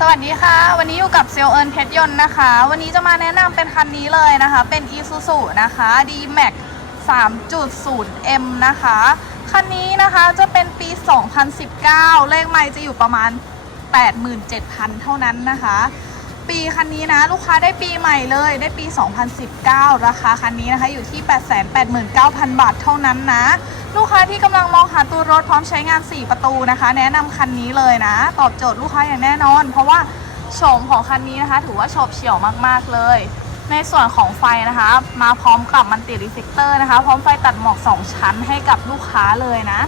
สวัสดีค่ะ วันนี้อยู่กับเซลเอิญเพชรยนต์นะคะ วันนี้จะมาแนะนำเป็นคันนี้เลยนะคะ เป็น Isuzu นะคะ D-Max 3.0M นะคะ คันนี้นะคะจะเป็นปี 2019 เลขไมล์จะอยู่ประมาณ 87,000 เท่านั้นนะคะ ปีคันนี้นะ ลูกค้าได้ปีใหม่เลย ได้ปี 2019 ราคาคันนี้นะคะอยู่ที่ 889,000 บาทเท่านั้นนะ ลูกค้าที่กำลังมองหาตัวรถพร้อมใช้งาน 4 ประตูนะคะ แนะนำคันนี้เลยนะ ตอบโจทย์ลูกค้าอย่างแน่นอน เพราะว่าโฉมของคันนี้นะคะ ถือว่าโฉบเฉี่ยวมากๆเลย ในส่วนของไฟนะคะ มาพร้อมกับมันติรีเฟกเตอร์นะคะ พร้อมไฟตัดหมอก 2 ชั้นให้กับลูกค้าเลยนะ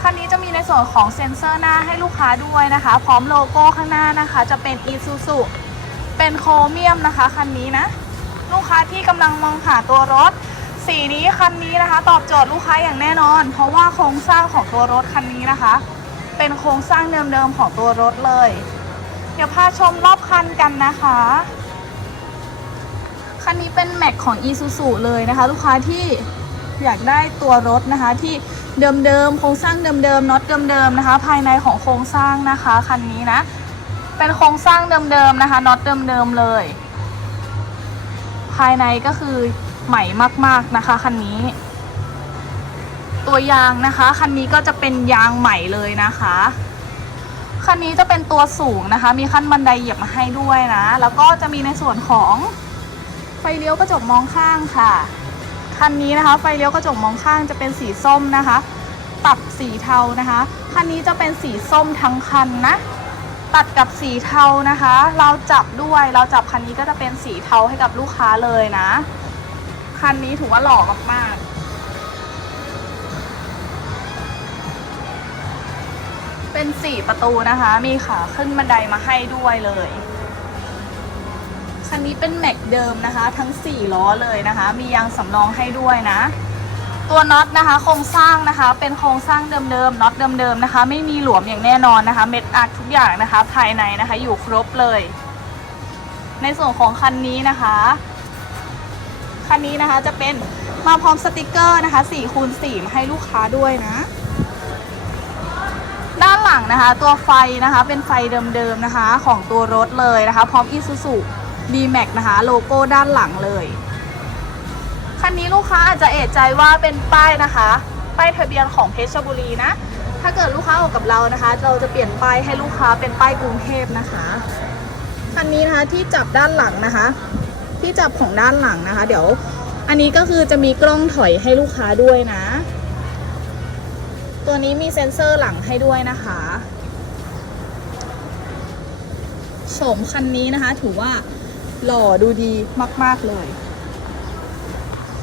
คันนี้จะมีในส่วนของเซ็นเซอร์หน้าให้ลูกค้าด้วยนะคะ พร้อมโลโก้ข้างหน้านะคะ จะเป็น Isuzu เป็นโครเมียมนะคะคันนี้นะ ลูกค้าที่กำลังมองหาตัวรถ สีนี้คันนี้นะคะ ตอบโจทย์ลูกค้าอย่างแน่นอน เพราะว่าโครงสร้างของตัวรถคันนี้นะคะ เป็นโครงสร้างเดิมๆของตัวรถเลย เดี๋ยวพาชมรอบคันกันนะคะ คันนี้เป็นแม็กของ Isuzu เลยนะคะ ลูกค้าที่อยากได้ตัวรถนะคะที่เดิมๆโครงสร้างเดิมๆน็อตเดิมๆนะคะ ภายในของโครงสร้างนะคะคันนี้นะเป็นโครงสร้างเดิมๆนะคะน็อตเดิมๆเลย ภายในก็คือ ใหม่มากๆนะคะคันนี้ ตัวยางนะคะคันนี้ก็จะเป็นยางใหม่เลยนะคะคันนี้จะเป็นตัวสูงนะคะ มีขั้นบันไดเหยียบมาให้ด้วยนะ แล้วก็จะมีในส่วนของไฟเลี้ยวกระจกมองข้างค่ะคันนี้นะคะ ไฟเลี้ยวกระจกมองข้างจะเป็นสีส้มนะคะ ตัดสีเทานะคะคันนี้จะเป็นสีส้มทั้งคันนะตัดกับสีเทานะคะ เราจับด้วยเราจับคันนี้ก็จะเป็นสีเทาให้กับลูกค้าเลยนะ คันนี้ถือว่าหล่อมากๆ เป็นสี่ประตูนะคะ มีขาขึ้นบันไดมาให้ด้วยเลย คันนี้เป็นแม็กเดิมนะคะ ทั้ง4ล้อเลยนะคะ มียางสำรองให้ด้วยนะ ตัวน็อตนะคะ โครงสร้างนะคะ เป็นโครงสร้างเดิมๆ น็อตเดิมๆนะคะ ไม่มีหลวมอย่างแน่นอนนะคะ เม็ดอัดทุกอย่างนะคะ ภายในนะคะ อยู่ครบเลย ในส่วนของคันนี้นะคะ คันนี้นะคะจะเป็นมาพร้อมสติกเกอร์นะคะ4คูณ4มาให้ลูกค้าด้วยนะ ด้านหลังนะคะ ตัวไฟนะคะเป็นไฟเดิมๆนะคะ ของตัวรถเลยนะคะ พร้อม Isuzu D-Max นะคะโลโก้ด้านหลังเลย คันนี้ลูกค้าอาจจะเอะใจว่าเป็นป้ายนะคะ ป้ายทะเบียนของเพชรบุรีนะ ถ้าเกิดลูกค้าออกกับเรานะคะ เราจะเปลี่ยนป้ายให้ลูกค้าเป็นป้ายกรุงเทพนะคะ คันนี้นะคะที่จับด้านหลังนะคะ ที่จับของด้านหลังนะคะ เดี๋ยวอันนี้ก็คือจะมีกล้องถอยให้ลูกค้าด้วยนะ ตัวนี้มีเซ็นเซอร์หลังให้ด้วยนะคะโฉมคันนี้นะคะ ถือว่าหล่อดูดีมาก ๆ เลย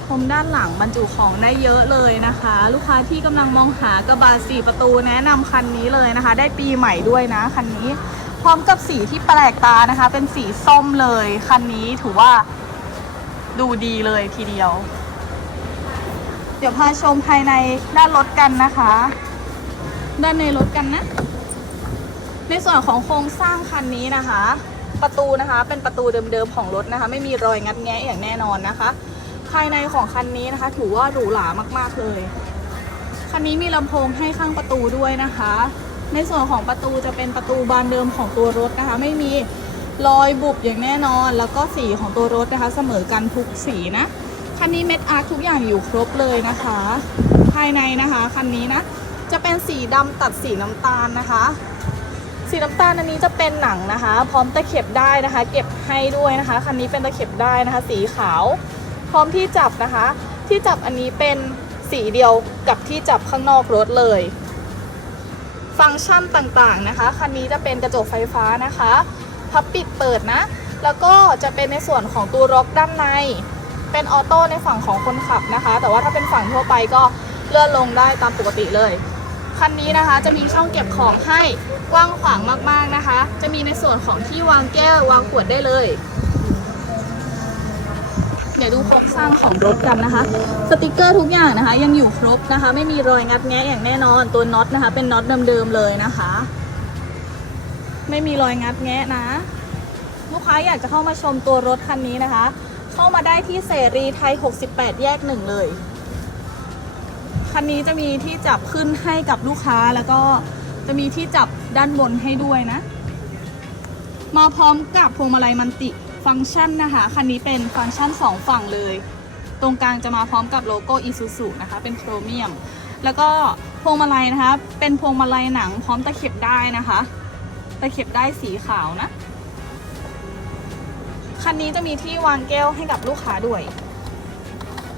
พรมด้านหลังบรรจุของได้เยอะเลยนะคะ ลูกค้าที่กำลังมองหากระบะสี่ประตูแนะนำคันนี้เลยนะคะ ได้ปีใหม่ด้วยนะคันนี้ พร้อมกับสีที่แปลกตานะคะ เป็นสีส้มเลย คันนี้ถือว่าดูดีเลยทีเดียว เดี๋ยวพาชมภายในด้านรถกันนะคะ ด้านในรถกันนะ ในส่วนของโครงสร้างคันนี้นะคะ ประตูนะคะเป็นประตูเดิมๆของรถนะคะ ไม่มีรอยงัดแงะอย่างแน่นอนนะคะ ภายในของคันนี้นะคะ ถือว่าหรูหรามากๆเลย คันนี้มีลำโพงให้ข้างประตูด้วยนะคะ ในส่วนของประตูจะเป็นประตูบานเดิมของตัวรถนะคะ ไม่มีรอยบุบอย่างแน่นอน แล้วก็สีของตัวรถนะคะ เสมอกันทุกสีนะคันนี้เม็ดอาร์ทุกอย่างอยู่ครบเลยนะคะ ภายในนะคะคันนี้นะจะเป็นสีดำตัดสีน้ำตาลนะคะ สีน้ำตาลอันนี้จะเป็นหนังนะคะ พร้อมตะเข็บได้นะคะ เก็บให้ด้วยนะคะคันนี้เป็นตะเข็บได้นะคะ สีขาว พร้อมที่จับนะคะ ที่จับอันนี้เป็นสีเดียวกับที่จับข้างนอกรถเลย ฟังก์ชันต่างๆนะคะ คันนี้จะเป็นกระจกไฟฟ้านะคะ พับปิดเปิดนะ แล้วก็จะเป็นในส่วนของตัวล็อกด้านใน เป็นออโต้ในฝั่งของคนขับนะคะ แต่ว่าถ้าเป็นฝั่งทั่วไปก็เลื่อนลงได้ตามปกติเลย คันนี้นะคะจะมีช่องเก็บของให้กว้างขวางมากๆนะคะ จะมีในส่วนของที่วางแก้ววางขวดได้เลย เดี๋ยวดูโครงสร้างของรถกันนะคะ สติกเกอร์ทุกอย่างนะคะ ยังอยู่ครบนะคะ ไม่มีรอยงัดแงะอย่างแน่นอนตัวน็อตนะคะ เป็นน็อตเดิมๆเลยนะคะ ไม่มีรอยงัดแงะนะ ลูกค้าอยากจะเข้ามาชมตัวรถคันนี้นะคะ เข้ามาได้ที่เสรีไทย 68 แยกหนึ่งเลย คันนี้จะมีที่จับขึ้นให้กับลูกค้าแล้วก็จะมีที่จับด้านบนให้ด้วยนะ มาพร้อมกับพวงมาลัยมันติ ฟังก์ชันนะคะคันนี้เป็นฟังก์ชัน 2 ฝั่งเลย ตรงกลางจะมาพร้อมกับโลโก้ Isuzu นะคะเป็นโครเมียม แล้วก็พวงมาลัยนะคะ เป็นพวงมาลัยหนังพร้อมตะเข็บได้นะคะ ตะเข็บได้สีขาวนะคันนี้จะมีที่วางแก้วให้กับลูกค้าด้วย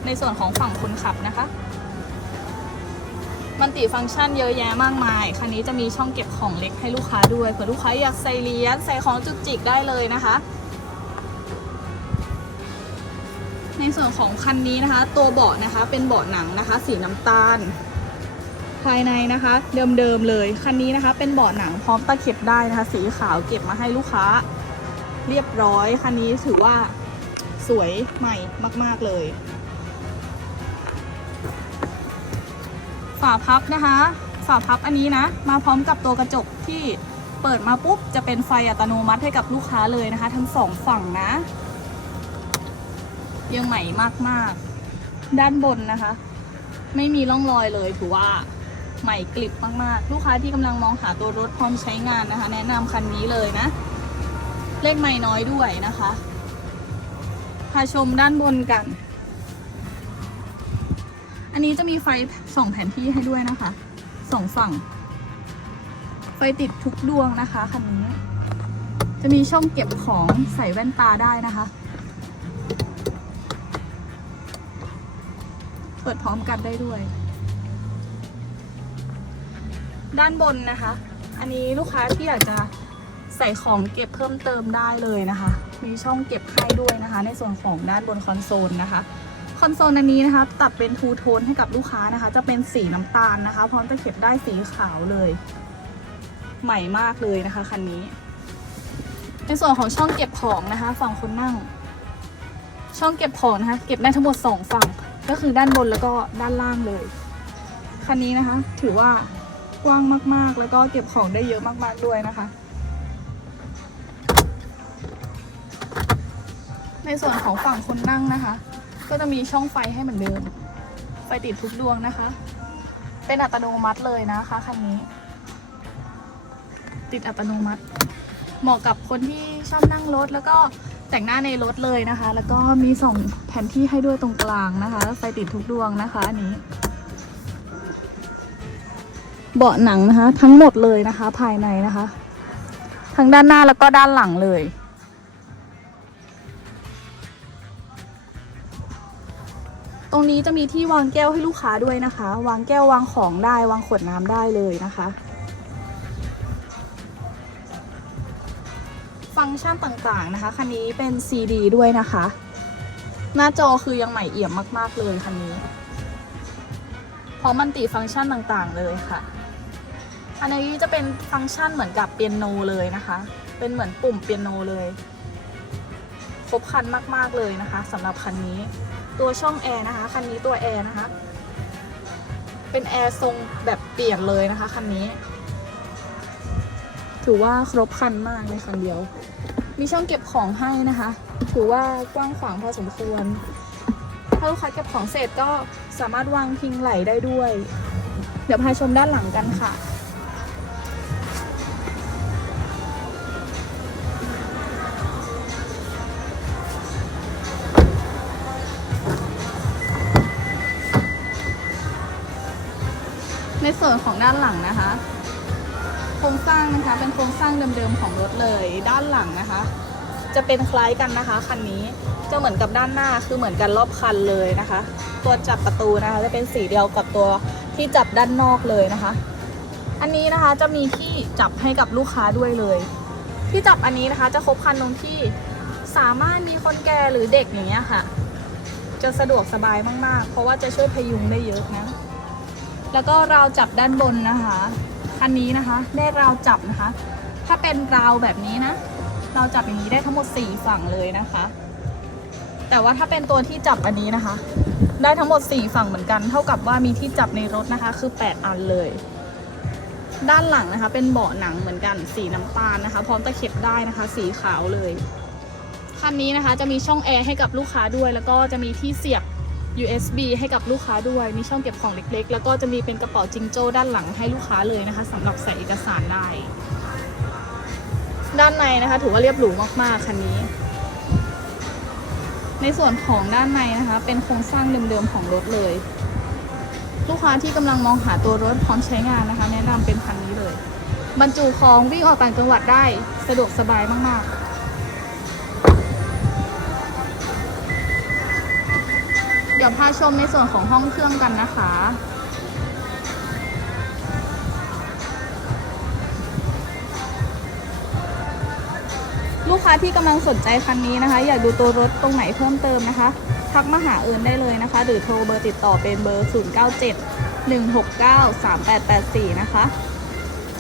ในส่วนของฝั่งคนขับนะคะ มันติฟังก์ชันเยอะแยะมากมาย คันนี้จะมีช่องเก็บของเล็กให้ลูกค้าด้วยเผื่อลูกค้าอยากใส่เหรียญใส่ของจุกจิกได้เลยนะคะ ในส่วนของคันนี้นะคะ ตัวเบาะนะคะเป็นเบาะหนังนะคะ สีน้ำตาล ภายในนะคะ เดิมๆเลยคันนี้นะคะ เป็นเบาะหนังพร้อมตะเข็บได้นะคะ สีขาวเก็บมาให้ลูกค้า เรียบร้อยคันนี้ถือว่าสวยใหม่มาก ๆเลย ฝาพับนะคะฝาพับอันนี้นะ มาพร้อมกับตัวกระจกที่เปิดมาปุ๊บจะเป็นไฟอัตโนมัติให้กับลูกค้าเลยนะคะ ทั้งสองฝั่งนะ ยังใหม่มากๆ ด้านบนนะคะ ไม่มีร่องรอยเลยถือว่าใหม่กลิบมากๆ ลูกค้าที่กำลังมองหาตัวรถพร้อมใช้งานนะคะ แนะนำคันนี้เลยนะ เลขไม่น้อยด้วยนะคะพาชมด้านบนกัน อันนี้จะมีไฟส่องแผนที่ให้ด้วยนะคะสองฝั่ง ไฟติดทุกดวงนะคะคันนี้ จะมีช่องเก็บของใส่แว่นตาได้นะคะ ปิดพร้อมกันได้ด้วย ด้านบนนะคะ อันนี้ลูกค้าที่อยากจะใส่ของเก็บเพิ่มเติมได้เลยนะคะ มีช่องเก็บให้ด้วยนะคะ ในส่วนของด้านบนคอนโซลนะคะคอนโซลอันนี้นะคะ ตัดเป็นทูโทนให้กับลูกค้านะคะ จะเป็นสีน้ำตาลนะคะ พร้อมจะเก็บได้สีขาวเลย ใหม่มากเลยนะคะคันนี้ ในส่วนของช่องเก็บของนะคะ ฝั่งคนนั่ง ช่องเก็บของนะคะ เก็บได้ทั้งหมดสองฝั่ง ก็คือด้านบนแล้วก็ด้านล่างเลย คันนี้นะคะ ถือว่ากว้างมากๆ แล้วก็เก็บของได้เยอะมากๆด้วยนะคะ ในส่วนของฝั่งคนนั่งนะคะ ก็จะมีช่องไฟให้เหมือนเดิม ไฟติดทุกดวงนะคะ เป็นอัตโนมัติเลยนะคะคันนี้ ติดอัตโนมัติ เหมาะกับคนที่ชอบนั่งรถแล้วก็ แต่งหน้าในรถเลยนะคะ แล้วก็มีส่องแผนที่ให้ด้วยตรงกลางนะคะไฟติดทุกดวงนะคะอันนี้ เบาะหนังนะคะ ทั้งหมดเลยนะคะ ภายในนะคะ ทั้งด้านหน้าแล้วก็ด้านหลังเลย ตรงนี้จะมีที่วางแก้วให้ลูกค้าด้วยนะคะ วางแก้ววางของได้วางขวดน้ำได้เลยนะคะ ฟังก์ชันต่างๆนะคะ คันนี้เป็น CD ด้วยนะคะ หน้าจอคือยังใหม่เอี่ยมมากๆเลยคันนี้พร้อมมันติฟังก์ชันต่างๆเลยค่ะ อันนี้จะเป็นฟังก์ชันเหมือนกับเปียโนเลยนะคะ เป็นเหมือนปุ่มเปียโนเลย ครบครันมากๆเลยนะคะสำหรับคันนี้ ตัวช่องแอร์นะคะ คันนี้ตัวแอร์นะคะ เป็นแอร์ทรงแบบเปลี่ยนเลยนะคะคันนี้ ถือว่าครบครันมากในคันเดียว มีช่องเก็บของให้นะคะ ถือว่ากว้างขวางพอสมควร ถ้าลูกค้าเก็บของเสร็จก็สามารถวางพิงไหลได้ด้วย เดี๋ยวพาชมด้านหลังกันค่ะในส่วนของด้านหลังนะคะ โครงสร้างนะคะเป็นโครงสร้างเดิมๆของรถเลยด้านหลังนะคะ จะเป็นคล้ายกันนะคะคันนี้จะเหมือนกับด้านหน้าคือเหมือนกันรอบคันเลยนะคะ ตัวจับประตูนะคะจะเป็นสีเดียวกับตัวที่จับด้านนอกเลยนะคะ อันนี้นะคะจะมีที่จับให้กับลูกค้าด้วยเลย ที่จับอันนี้นะคะจะครบคันตรงที่สามารถมีคนแก่หรือเด็กอย่างเงี้ยค่ะ จะสะดวกสบายมากๆ เพราะว่าจะช่วยพยุงได้เยอะนะ แล้วก็ราวจับด้านบนนะคะ คันนี้นะคะได้ราวจับนะคะ ถ้าเป็นราวแบบนี้นะ เราจับอย่างนี้ได้ทั้งหมด 4 ฝั่งเลยนะคะ แต่ว่าถ้าเป็นตัวที่จับอันนี้นะคะ ได้ทั้งหมด 4 ฝั่งเหมือนกัน เท่ากับว่ามีที่จับในรถนะคะ คือ 8 อันเลย ด้านหลังนะคะ เป็นเบาะหนังเหมือนกัน สีน้ำตาลนะคะ พร้อมตะเข็บได้นะคะ สีขาวเลยคันนี้นะคะจะมีช่องแอร์ให้กับลูกค้าด้วย แล้วก็จะมีที่เสียบ USB ให้กับลูกค้าด้วย มีช่องเก็บของเล็กๆ แล้วก็จะมีเป็นกระเป๋าจิงโจ้ด้านหลังให้ลูกค้าเลยนะคะสำหรับใส่เอกสารได้ ด้านในนะคะ ถือว่าเรียบหรูมากๆคันนี้ ในส่วนของด้านในนะคะ เป็นโครงสร้างเดิมๆของรถเลย ลูกค้าที่กำลังมองหาตัวรถพร้อมใช้งานนะคะ แนะนำเป็นคันนี้เลย บรรจุของวิ่งออกต่างจังหวัดได้สะดวกสบายมากๆ เดี๋ยวพาชมในส่วนของห้องเครื่องกันนะคะ ลูกค้าที่กำลังสนใจคันนี้นะคะ อยากดูตัวรถตรงไหนเพิ่มเติมนะคะ ทักมาหาเอิญได้เลยนะคะ หรือโทรเบอร์ติดต่อเป็นเบอร์ 097 169 3884 นะคะ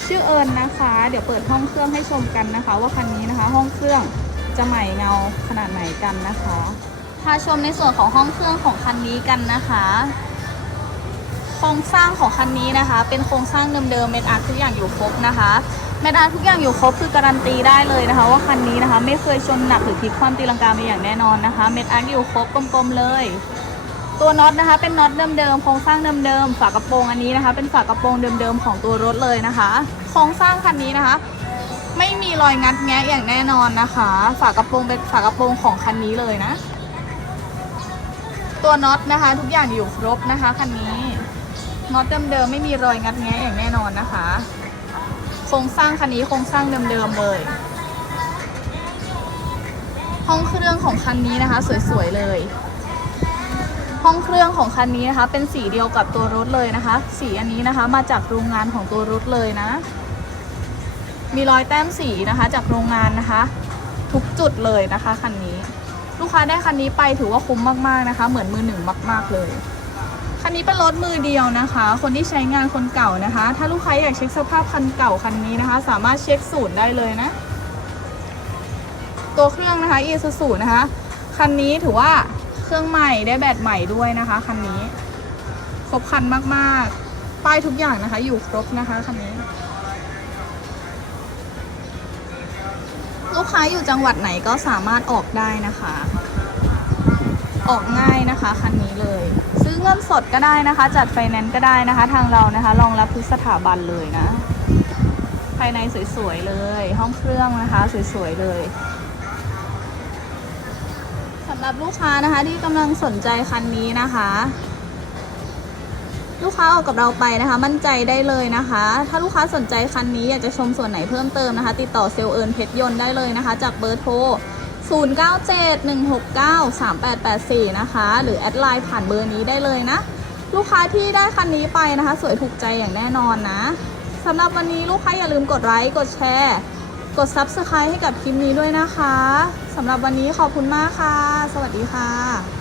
ชื่อเอิญนะคะ เดี๋ยวเปิดห้องเครื่องให้ชมกันนะคะ ว่าคันนี้นะคะ ห้องเครื่องจะใหม่เงาขนาดไหนกันนะคะ พาชมในส่วนของห้องเครื่องของคันนี้กันนะคะ โครงสร้างของคันนี้นะคะ เป็นโครงสร้างเดิมๆเมดอาร์ทุกอย่างอยู่ครบนะคะเมดอาร์ทุกอย่างอยู่ครบคือการันตีได้เลยนะคะ ว่าคันนี้นะคะ ไม่เคยชนหนักหรือพลิกคว่ำตีลังกามาอย่างแน่นอนนะคะเมดอาร์อยู่ครบกลมๆเลย ตัวน็อตนะคะ เป็นน็อตเดิมๆโครงสร้างเดิมๆฝากระโปรงอันนี้นะคะ เป็นฝากระโปรงเดิมๆของตัวรถเลยนะคะ โครงสร้างคันนี้นะคะไม่มีรอยงัดแงะอย่างแน่นอนนะคะ ฝากระโปรงเป็นฝากระโปรงของคันนี้เลยนะ ตัวน็อตนะคะ ทุกอย่างอยู่ครบนะคะคันนี้น็อตเดิมๆไม่มีรอยงัดแงะอย่างแน่นอนนะคะโครงสร้างคันนี้โครงสร้างเดิมๆเลย ห้องเครื่องของคันนี้นะคะ สวยๆเลย ห้องเครื่องของคันนี้นะคะ เป็นสีเดียวกับตัวรถเลยนะคะ สีอันนี้นะคะ มาจากโรงงานของตัวรถเลยนะ มีรอยแต้มสีนะคะ จากโรงงานนะคะ ทุกจุดเลยนะคะคันนี้ ลูกค้าได้คันนี้ไปถือว่าคุ้มมากๆนะคะ เหมือนมือหนึ่งมาก ๆเลยคันนี้เป็นรถมือเดียวนะคะ คนที่ใช้งานคนเก่านะคะ ถ้าลูกค้าอยากเช็คสภาพคันเก่าคันนี้นะคะ สามารถเช็คศูนย์ได้เลยนะ ตัวเครื่องนะคะ Isuzu นะคะคันนี้ถือว่าเครื่องใหม่ได้แบตใหม่ด้วยนะคะคันนี้ ครบคันมากๆ ป้ายทุกอย่างนะคะ อยู่ครบนะคะคันนี้ ลูกค้าอยู่จังหวัดไหนก็สามารถออกได้นะคะ ออกง่ายนะคะคันนี้เลย ซื้อเงินสดก็ได้นะคะ จัดไฟแนนซ์ก็ได้นะคะ ทางเรานะคะรองรับทุกสถาบันเลยนะ ภายในสวยๆเลย ห้องเครื่องนะคะสวยๆเลยสำหรับลูกค้านะคะที่กำลังสนใจคันนี้นะคะ ลูกค้าออกกับเราไปนะคะ มั่นใจได้เลยนะคะ ถ้าลูกค้าสนใจคันนี้อยากจะชมส่วนไหนเพิ่มเติมนะคะ ติดต่อเซลล์เอิญเพชรยนต์ได้เลยนะคะ จากเบอร์โทร 0971693884 นะคะ หรือแอดไลน์ผ่านเบอร์นี้ได้เลยนะ ลูกค้าที่ได้คันนี้ไปนะคะ สวยถูกใจอย่างแน่นอนนะสำหรับวันนี้ลูกค้าอย่าลืมกดไลค์กดแชร์กด Subscribe ให้กับคลิปนี้ด้วยนะคะสำหรับวันนี้ขอบคุณมากค่ะ สวัสดีค่ะ